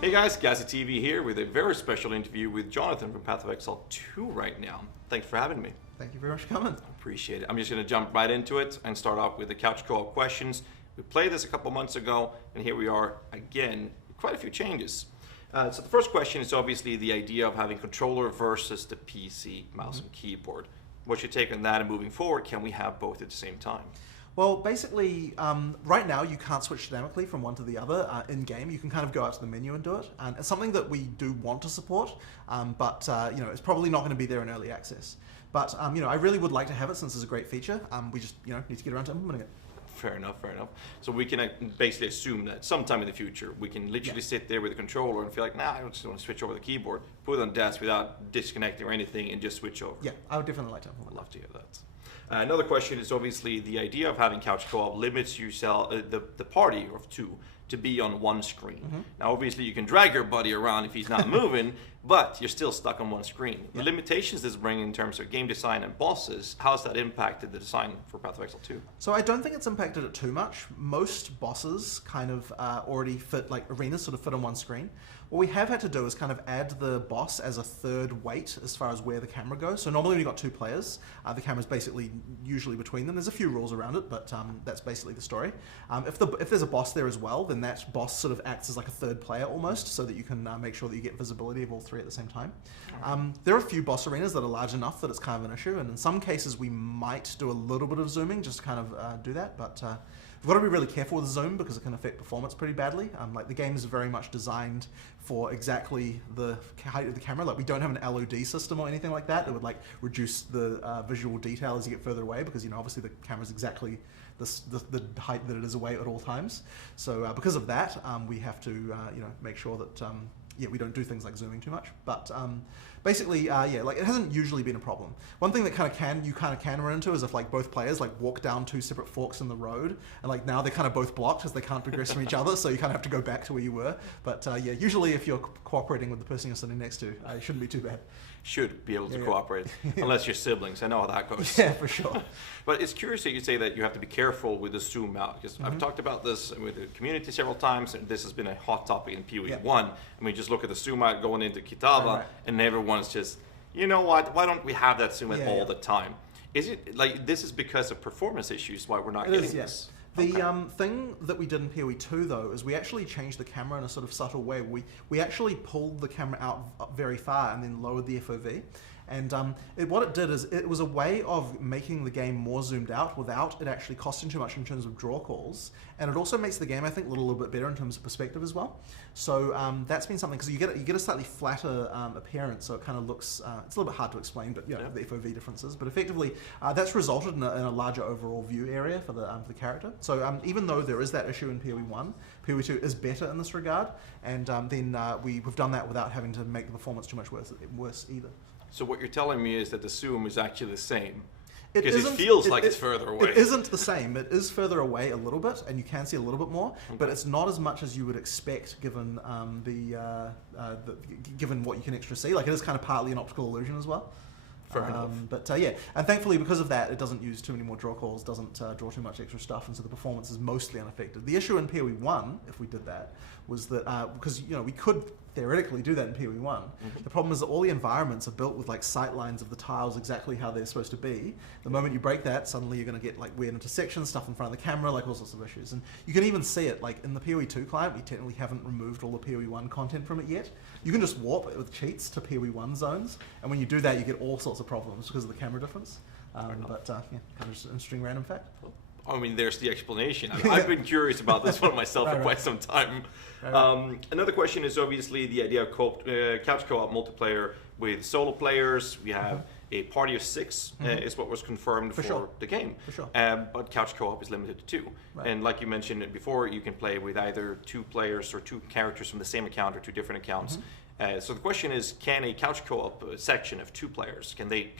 Hey guys, Ghazzy TV here with a very special interview with Jonathan from Path of Exile 2 right now. Thanks for having me. Thank you very much for coming. Appreciate it. I'm just going to jump right into it and start off with the couch co-op questions. We played this a couple months ago, and here we are again with quite a few changes. So the first question is obviously the idea of having controller versus the PC mouse and keyboard. What's your take on that, and moving forward, can we have both at the same time? Well, basically, right now you can't switch dynamically from one to the other in-game. You can kind of go out to the menu and do it. And it's something that we do want to support, but it's probably not going to be there in early access. But I really would like to have it since it's a great feature. We just need to get around to implementing it. Fair enough, fair enough. So we can basically assume that sometime in the future, we can literally sit there with a controller and feel like, nah, I just want to switch over the keyboard, put it on desk without disconnecting or anything, and just switch over. Yeah, I would definitely like to implement I'd love to hear that. Another question is obviously the idea of having couch co-op limits yourself, the party of two to be on one screen. Now obviously you can drag your buddy around if he's not moving, but you're still stuck on one screen. The limitations this brings in terms of game design and bosses, how's that impacted the design for Path of Exile 2? So I don't think it's impacted it too much. Most bosses kind of already fit, like arenas sort of fit on one screen. What we have had to do is kind of add the boss as a third weight as far as where the camera goes. So normally when you've got two players, the camera's basically usually between them. There's a few rules around it, but that's basically the story. If there's a boss there as well, then that boss sort of acts as like a third player almost, so that you can make sure that you get visibility of all three at the same time. There are a few boss arenas that are large enough that it's kind of an issue, and in some cases we might do a little bit of zooming just to kind of do that, but we've got to be really careful with zoom because it can affect performance pretty badly. Like the game is very much designed for exactly the height of the camera. Like we don't have an LOD system or anything like that that would like reduce the visual detail as you get further away, because obviously the camera's exactly the height that it is away at all times. So because of that, we have to make sure that we don't do things like zooming too much. But basically, like it hasn't usually been a problem. One thing that you kind of can run into is if like both players like walk down two separate forks in the road, and like now they're kind of both blocked because they can't progress from each other, so you kind of have to go back to where you were. But usually if you're cooperating with the person you're sitting next to, it shouldn't be too bad. Should be able to cooperate, unless you're siblings. I know how that goes. Yeah, for sure. But it's curious that you say that you have to be careful with the zoom out, because I've talked about this with the community several times, and this has been a hot topic in PoE 1. And we just look at the zoom out going into Kitava, and everyone's just, you know what, why don't we have that zoom in all the time? Is it like this is because of performance issues why we're not getting this? The thing that we did in PoE 2 though is we actually changed the camera in a sort of subtle way. We actually pulled the camera out very far and then lowered the FOV. And what it did is it was a way of making the game more zoomed out without it actually costing too much in terms of draw calls. And it also makes the game, I think, a little bit better in terms of perspective as well. So that's been something, because you get a slightly flatter appearance, so it kind of looks, it's a little bit hard to explain, but the FOV differences. But effectively, that's resulted in a larger overall view area for the character. So even though there is that issue in PoE 1, PoE 2 is better in this regard, and then we've done that without having to make the performance too much worse either. So what you're telling me is that the zoom is actually the same. Because it feels like it's further away. It isn't the same. It is further away a little bit, and you can see a little bit more, but it's not as much as you would expect given given what you can extra see. Like it is kind of partly an optical illusion as well. Fair enough. But and thankfully because of that, it doesn't use too many more draw calls, doesn't draw too much extra stuff, and so the performance is mostly unaffected. The issue in PoE 1, if we did that, was that because we could theoretically do that in PoE 1. The problem is that all the environments are built with like sight lines of the tiles exactly how they're supposed to be. The moment you break that, suddenly you're going to get like weird intersections, stuff in front of the camera, like all sorts of issues. And you can even see it like in the PoE 2 client. We technically haven't removed all the PoE 1 content from it yet. You can just warp with cheats to PoE 1 zones, and when you do that, you get all sorts of problems because of the camera difference. Kind of just an interesting random fact. I mean, there's the explanation. I've been curious about this one myself for quite some time. Another question is obviously the idea of couch co-op multiplayer with solo players. We have a party of 6 is what was confirmed for the game. For sure. But couch co-op is limited to 2. And like you mentioned before, you can play with either 2 players or 2 characters from the same account or 2 different accounts. So the question is, can a couch co-op section of 2 players, can they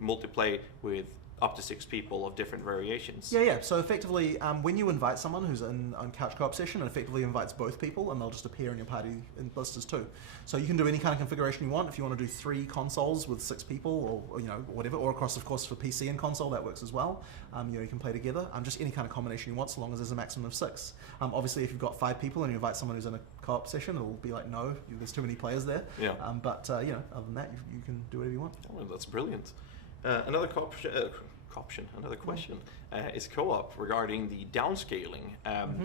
multiplayer with up to 6 people of different variations. Yeah. So effectively, when you invite someone who's on couch co-op session, it effectively invites both people, and they'll just appear in your party in blisters too. So you can do any kind of configuration you want. If you want to do 3 consoles with 6 people, or whatever, or across, of course, for PC and console, that works as well. You can play together. Just any kind of combination you want, so long as there's a maximum of 6. Obviously, if you've got 5 people and you invite someone who's in a co-op session, it'll be like, no, there's too many players there. Yeah. But other than that, you can do whatever you want. Oh, that's brilliant. Another question is co-op regarding the downscaling.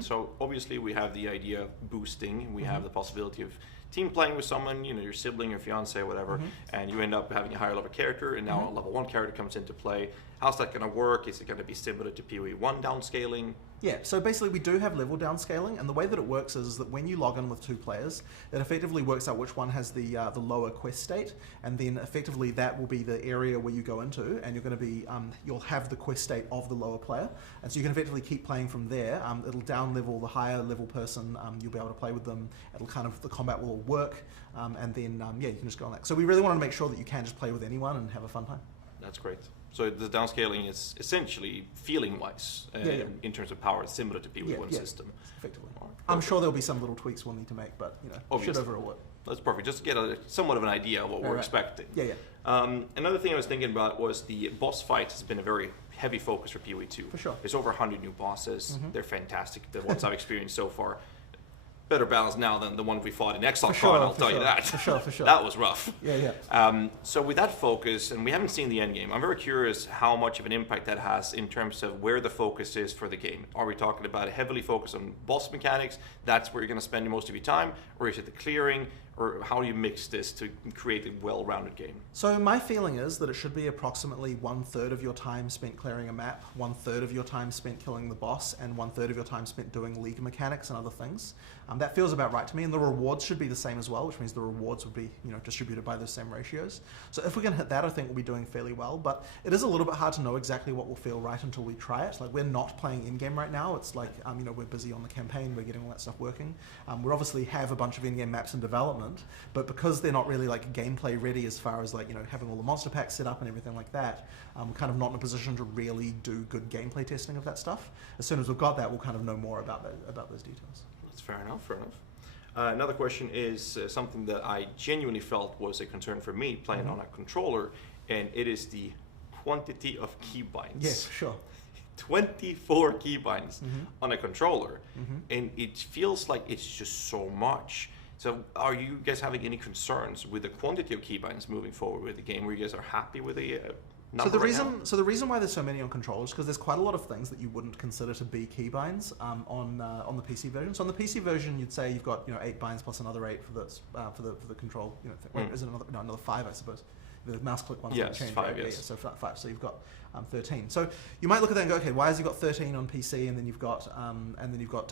So obviously we have the idea of boosting. We have the possibility of team playing with someone, your sibling, your fiance, or whatever, and you end up having a higher level character, and now a level 1 character comes into play. How's that going to work? Is it going to be similar to PoE 1 downscaling? Yeah, so basically we do have level downscaling, and the way that it works is that when you log in with 2 players, it effectively works out which one has the lower quest state, and then effectively that will be the area where you go into, and you're going to be you'll have the quest state of the lower player, and so you can effectively keep playing from there. It'll down level the higher level person. You'll be able to play with them. It'll the combat will all work, and then you can just go on that. So we really want to make sure that you can just play with anyone and have a fun time. That's great. So the downscaling is essentially feeling-wise, in terms of power, similar to PoE 1 system. Effectively. I'm sure there'll be some little tweaks we'll need to make, but should overall work. That's perfect. Just to get somewhat of an idea of what we're expecting. Yeah. Another thing I was thinking about was the boss fight has been a very heavy focus for PoE 2. For sure. There's over 100 new bosses. They're fantastic. The ones I've experienced so far. Better balance now than the one we fought in ExileCon, I'll tell you that. For sure. That was rough. Yeah. So with that focus, and we haven't seen the end game, I'm very curious how much of an impact that has in terms of where the focus is for the game. Are we talking about a heavily focus on boss mechanics? That's where you're going to spend most of your time? Or is it the clearing? Or how do you mix this to create a well-rounded game? So my feeling is that it should be approximately 1/3 of your time spent clearing a map, 1/3 of your time spent killing the boss, and 1/3 of your time spent doing league mechanics and other things. That feels about right to me, and the rewards should be the same as well, which means the rewards would be distributed by those same ratios. So if we can hit that, I think we'll be doing fairly well. But it is a little bit hard to know exactly what will feel right until we try it. Like, we're not playing in-game right now. It's like we're busy on the campaign, we're getting all that stuff working. We obviously have a bunch of in-game maps in development, but because they're not really like gameplay ready as far as having all the monster packs set up and everything like that, we're kind of not in a position to really do good gameplay testing of that stuff. As soon as we've got that, we'll kind of know more about those details. That's fair enough. Another question is something that I genuinely felt was a concern for me playing on a controller, and it is the quantity of keybinds. Yes, sure. 24 keybinds on a controller, and it feels like it's just so much. So are you guys having any concerns with the quantity of keybinds moving forward with the game, where you guys are happy with the number So the reason why there's so many on controllers is because there's quite a lot of things that you wouldn't consider to be keybinds on the PC version. So on the PC version, you'd say you've got 8 binds plus another 8 for the control. Wait, is it another 5, I suppose? The mouse click ones yes, change. 5, right? yes. So 5. So you've got 13. So you might look at that and go, okay, why has he got 13 on PC and then you've got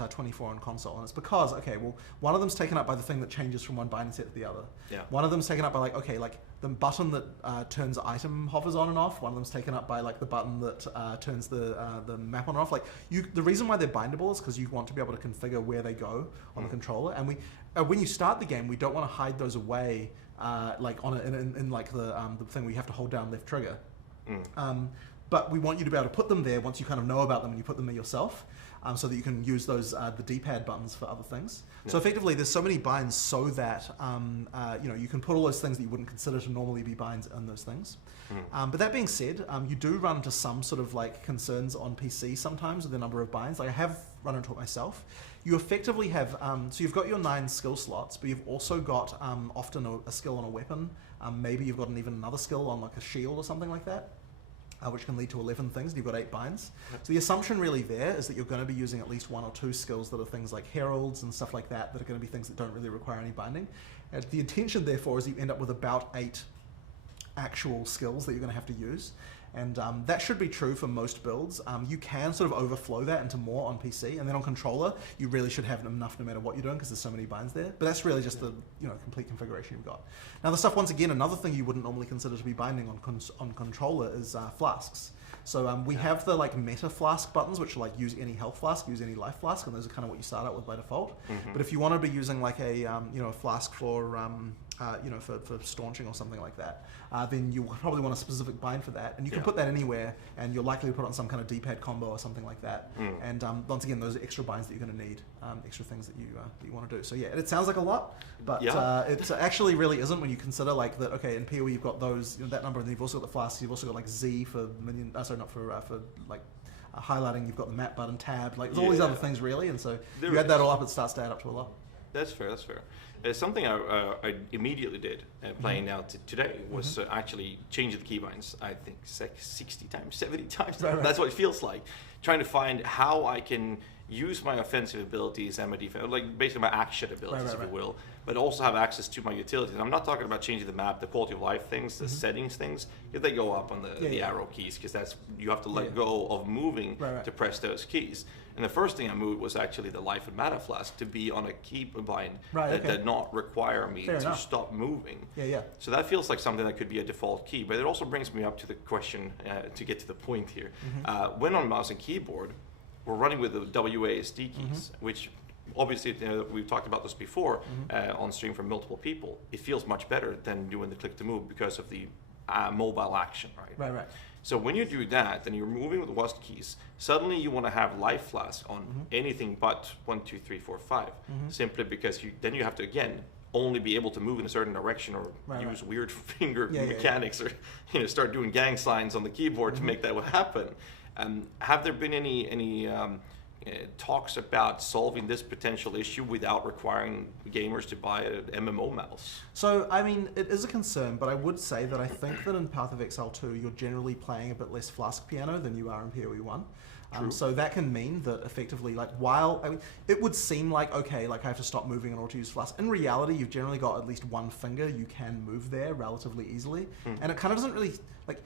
24 on console? And it's because, okay, well, one of them's taken up by the thing that changes from one binding set to the other. Yeah. One of them's taken up by the button that turns item hovers on and off. One of them's taken up by the button that turns the map on and off. The reason why they're bindable is because you want to be able to configure where they go on the controller. And when you start the game, we don't want to hide those away in the thing where you have to hold down left trigger. But we want you to be able to put them there once you kind of know about them and you put them there yourself, so that you can use those the D-pad buttons for other things. Yeah. So effectively, there's so many binds so that you can put all those things that you wouldn't consider to normally be binds in those things. But that being said, you do run into some sort of concerns on PC sometimes with the number of binds. I have run into it myself. You effectively have, so you've got your 9 skill slots, but you've also got often a skill on a weapon. Maybe you've got even another skill on a shield or something like that, which can lead to 11 things, and you've got 8 binds. Yep. So the assumption really there is that you're going to be using at least 1 or 2 skills that are things like heralds and stuff like that are going to be things that don't really require any binding. And the intention, therefore, is you end up with about 8 actual skills that you're going to have to use. And that should be true for most builds. You can sort of overflow that into more on PC, and then on controller, you really should have enough no matter what you're doing because there's so many binds there. But that's really just the complete configuration you've got. Now the stuff, once again, another thing you wouldn't normally consider to be binding on controller is flasks. So we have the meta flask buttons, which are use any health flask, use any life flask, and those are kind of what you start out with by default. But if you want to be using a flask for for staunching or something like that, then you probably want a specific bind for that, and you can put that anywhere, and you're likely to put it on some kind of D-pad combo or something like that. And once again, those are extra binds that you're going to need, extra things that you want to do. So yeah, it sounds like a lot, but it actually really isn't when you consider like that. Okay, in PoE you've got those that number, and then you've also got the flasks. You've also got like Z for minion. Sorry, not for like. Highlighting, you've got the map button, tab, like there's all these other things really, and so you add that all up, it starts to add up to a lot. That's fair. Something I immediately did playing now today was actually change the keybinds. I think 60 times, 70 times. That's what it feels like. Trying to find how I can use my offensive abilities and my defense, like basically my action abilities, if you will, but also have access to my utilities. And I'm not talking about changing the map, the quality of life things, the settings things, because they go up on the arrow keys, because that's you have to let go of moving to press those keys. And the first thing I moved was actually the life and mana flask to be on a keybind that did not require me to stop moving. So that feels like something that could be a default key, but it also brings me up to the question, to get to the point here. When on mouse and keyboard, we're running with the WASD keys, which obviously we've talked about this before on stream from multiple people. It feels much better than doing the click to move because of the mobile action, right? So when you do that, then you're moving with the WASD keys. Suddenly you want to have life flask on anything but 1, 2, 3, 4, 5, simply because then you have to again only be able to move in a certain direction or use weird finger mechanics or start doing gang signs on the keyboard to make that happen. Have there been any talks about solving this potential issue without requiring gamers to buy an MMO mouse? So, I mean, it is a concern, but I would say that I think that in Path of Exile 2, you're generally playing a bit less flask piano than you are in PoE 1. So that can mean that effectively, like it would seem like, okay, like I have to stop moving in order to use flask. In reality, you've generally got at least one finger you can move there relatively easily. And it kind of doesn't really, like,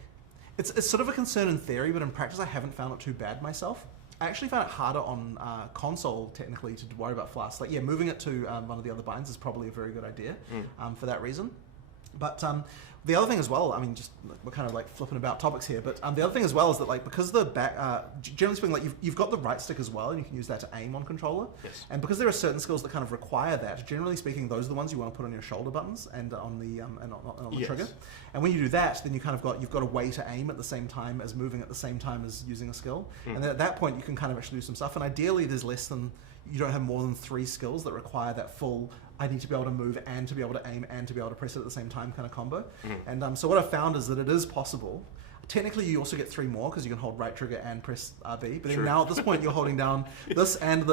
it's sort of a concern in theory, but in practice I haven't found it too bad myself. I actually found it harder on console, technically, to worry about flasks. Like, moving it to one of the other binds is probably a very good idea for that reason. But the other thing as well, I mean, just we're kind of like flipping about topics here, but the other thing as well is that, like, because the back, generally speaking, like you've got the right stick as well, and you can use that to aim on controller. And because there are certain skills that kind of require that, generally speaking, those are the ones you want to put on your shoulder buttons and on the the trigger. And when you do that, then you've got a way to aim at the same time as moving at the same time as using a skill. And then at that point, you can kind of actually do some stuff. And ideally, you don't have more than 3 skills that require that full, I need to be able to move and to be able to aim and to be able to press it at the same time kind of combo. And so what I've found is that it is possible. Technically, you also get 3 more because you can hold right trigger and press RB. But then now at this point, you're holding down this and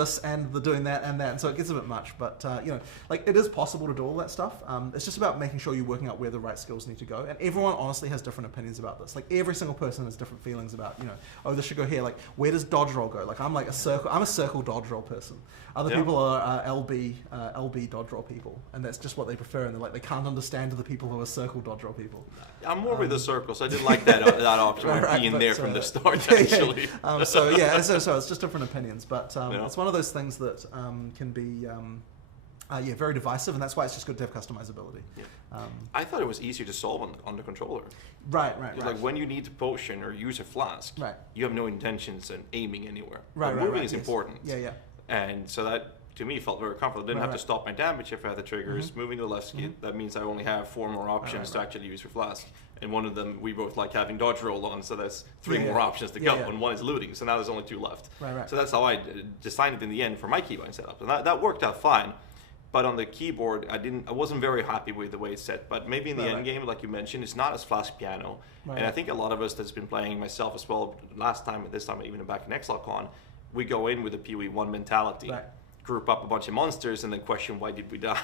doing that and that. And so it gets a bit much. But, like it is possible to do all that stuff. It's just about making sure you're working out where the right skills need to go. And everyone honestly has different opinions about this. Like every single person has different feelings about, oh, this should go here. Like, where does dodge roll go? Like, I'm a circle dodge roll person. Other people are LB dodge roll people. And that's just what they prefer. And they can't understand the people who are circle dodge roll people. I'm more with the circles. I did like that option being there from the start, actually. So it's just different opinions. But it's one of those things that can be very divisive, and that's why it's just good to have customizability. I thought it was easier to solve on the controller. Right. Like when you need to potion or use a flask, you have no intentions in aiming anywhere. Right, moving is important. Yeah. And so that, to me, felt very comfortable. I didn't have to stop my damage if I had the triggers. Moving to the left skid, that means I only have 4 more options to actually use for flask. And one of them, we both like having dodge roll on, so that's 3 more options to go, and one is looting, so now there's only 2 left. So that's how I designed it in the end for my keybind setup. And that worked out fine. But on the keyboard, I wasn't very happy with the way it's set. But maybe in the end game, like you mentioned, it's not as flask piano. And I think a lot of us that's been playing, myself as well, this time even back in ExileCon, we go in with a PoE 1 mentality. Group up a bunch of monsters and then question why did we die.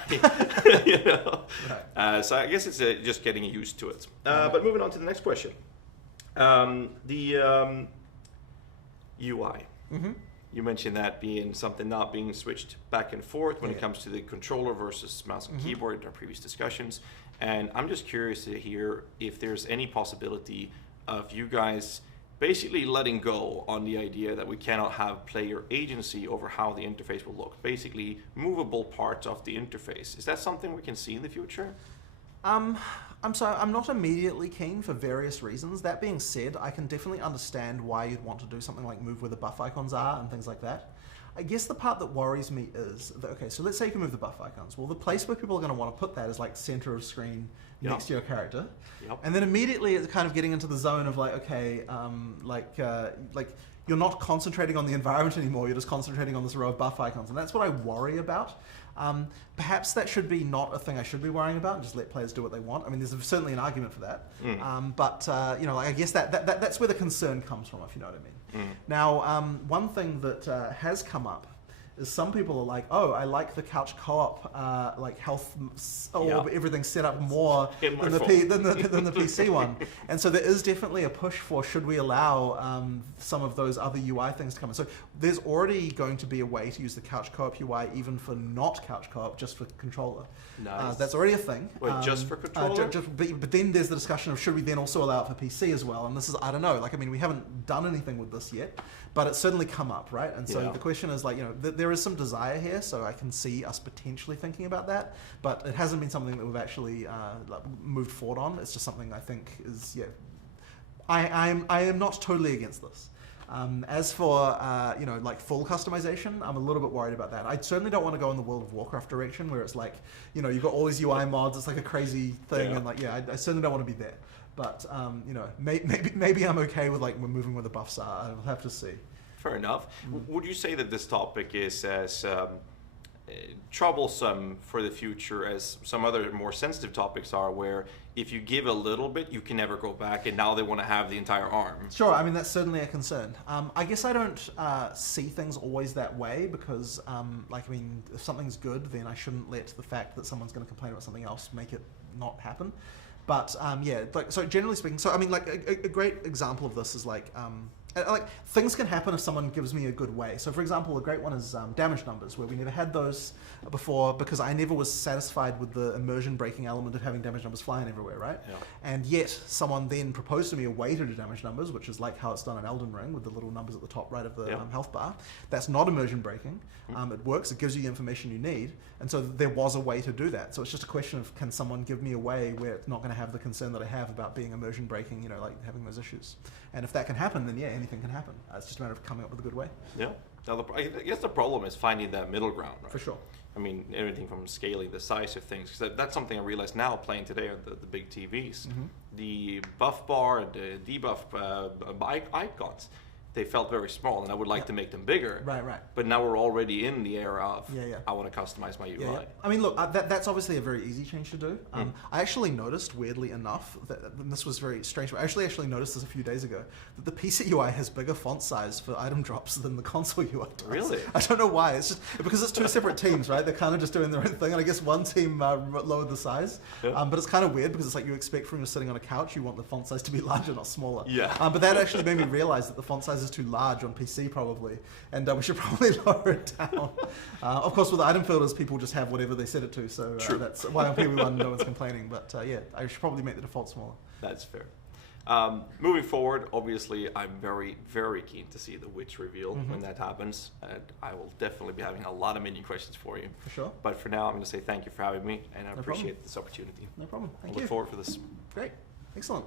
So I guess it's just getting used to it. But moving on to the next question, the UI. You mentioned that being something not being switched back and forth when it comes to the controller versus mouse and keyboard in our previous discussions. And I'm just curious to hear if there's any possibility of you guys basically letting go on the idea that we cannot have player agency over how the interface will look. Basically, movable parts of the interface. Is that something we can see in the future? I'm not immediately keen for various reasons. That being said, I can definitely understand why you'd want to do something like move where the buff icons are and things like that. I guess the part that worries me is that, okay, so let's say you can move the buff icons. Well, the place where people are going to want to put that is like center of screen next to your character. And then immediately it's kind of getting into the zone of like, okay, like you're not concentrating on the environment anymore, you're just concentrating on this row of buff icons. And that's what I worry about. Perhaps that should be not a thing I should be worrying about and just let players do what they want. I mean, there's certainly an argument for that. But you know, like, I guess that's where the concern comes from, if you know what I mean. Now, one thing that has come up is some people are like, oh, I like the couch co-op, like health orb, everything set up more than the PC one. And so there is definitely a push for, should we allow some of those other UI things to come in. So there's already going to be a way to use the couch co-op UI even for not couch co-op, just for controller. Nice. That's already a thing. Wait, just for controller? But then there's the discussion of, should we then also allow it for PC as well? And this is, I don't know, like, I mean, we haven't done anything with this yet, but it's certainly come up, right? And so the question is, like, you know, there is some desire here, so I can see us potentially thinking about that, but it hasn't been something that we've actually like, moved forward on. It's just something I think is, I am not totally against this. As for you know, like full customization, I'm a little bit worried about that. I certainly don't want to go in the World of Warcraft direction, where it's like, you know, you've got all these UI mods, it's like a crazy thing, and like, I certainly don't want to be there. But you know, maybe I'm okay with like moving where the buffs are. I'll have to see. Fair enough. Would you say that this topic is as troublesome for the future as some other more sensitive topics are, where if you give a little bit, you can never go back, and now they want to have the entire arm? Sure, I mean, that's certainly a concern. I guess I don't see things always that way, because, like, I mean, if something's good, then I shouldn't let the fact that someone's going to complain about something else make it not happen. But yeah, like, so generally speaking, so I mean, like, a great example of this is like things can happen if someone gives me a good way. So for example, a great one is damage numbers, where we never had those before because I never was satisfied with the immersion breaking element of having damage numbers flying everywhere, right? And yet someone then proposed to me a way to do damage numbers, which is like how it's done in Elden Ring with the little numbers at the top right of the health bar. That's not immersion breaking. It works, it gives you the information you need, and so there was a way to do that. So it's just a question of, can someone give me a way where it's not going to have the concern that I have about being immersion breaking, you know, like having those issues. And if that can happen, then yeah, anything can happen. It's just a matter of coming up with a good way. Yeah. Now, I guess the problem is finding that middle ground, right? For sure. I mean, everything from scaling the size of things, because that's something I realize now playing today on the big TVs. The buff bar and the debuff icons, they felt very small, and I would like to make them bigger. Right. But now we're already in the era of, I want to customize my UI. I mean, look, that's obviously a very easy change to do. I actually noticed, weirdly enough, and this was very strange, but I actually noticed this a few days ago, that the PC UI has bigger font size for item drops than the console UI does. Really? I don't know why. It's just because it's two separate teams, right? They're kind of just doing their own thing, and I guess one team lowered the size. But it's kind of weird, because it's like you expect from you sitting on a couch, you want the font size to be larger, not smaller. But that actually made me realize that the font size is too large on PC probably, and we should probably lower it down. Of course, with the item filters, people just have whatever they set it to, so that's why on PB1 no one's complaining. But yeah, I should probably make the default smaller. That's fair. Moving forward, obviously, I'm very, very keen to see the Witch reveal when that happens, and I will definitely be having a lot of minion questions for you. For sure. But for now, I'm going to say thank you for having me, and I appreciate this opportunity. No problem. Thank you. I look forward for this. Great. Excellent.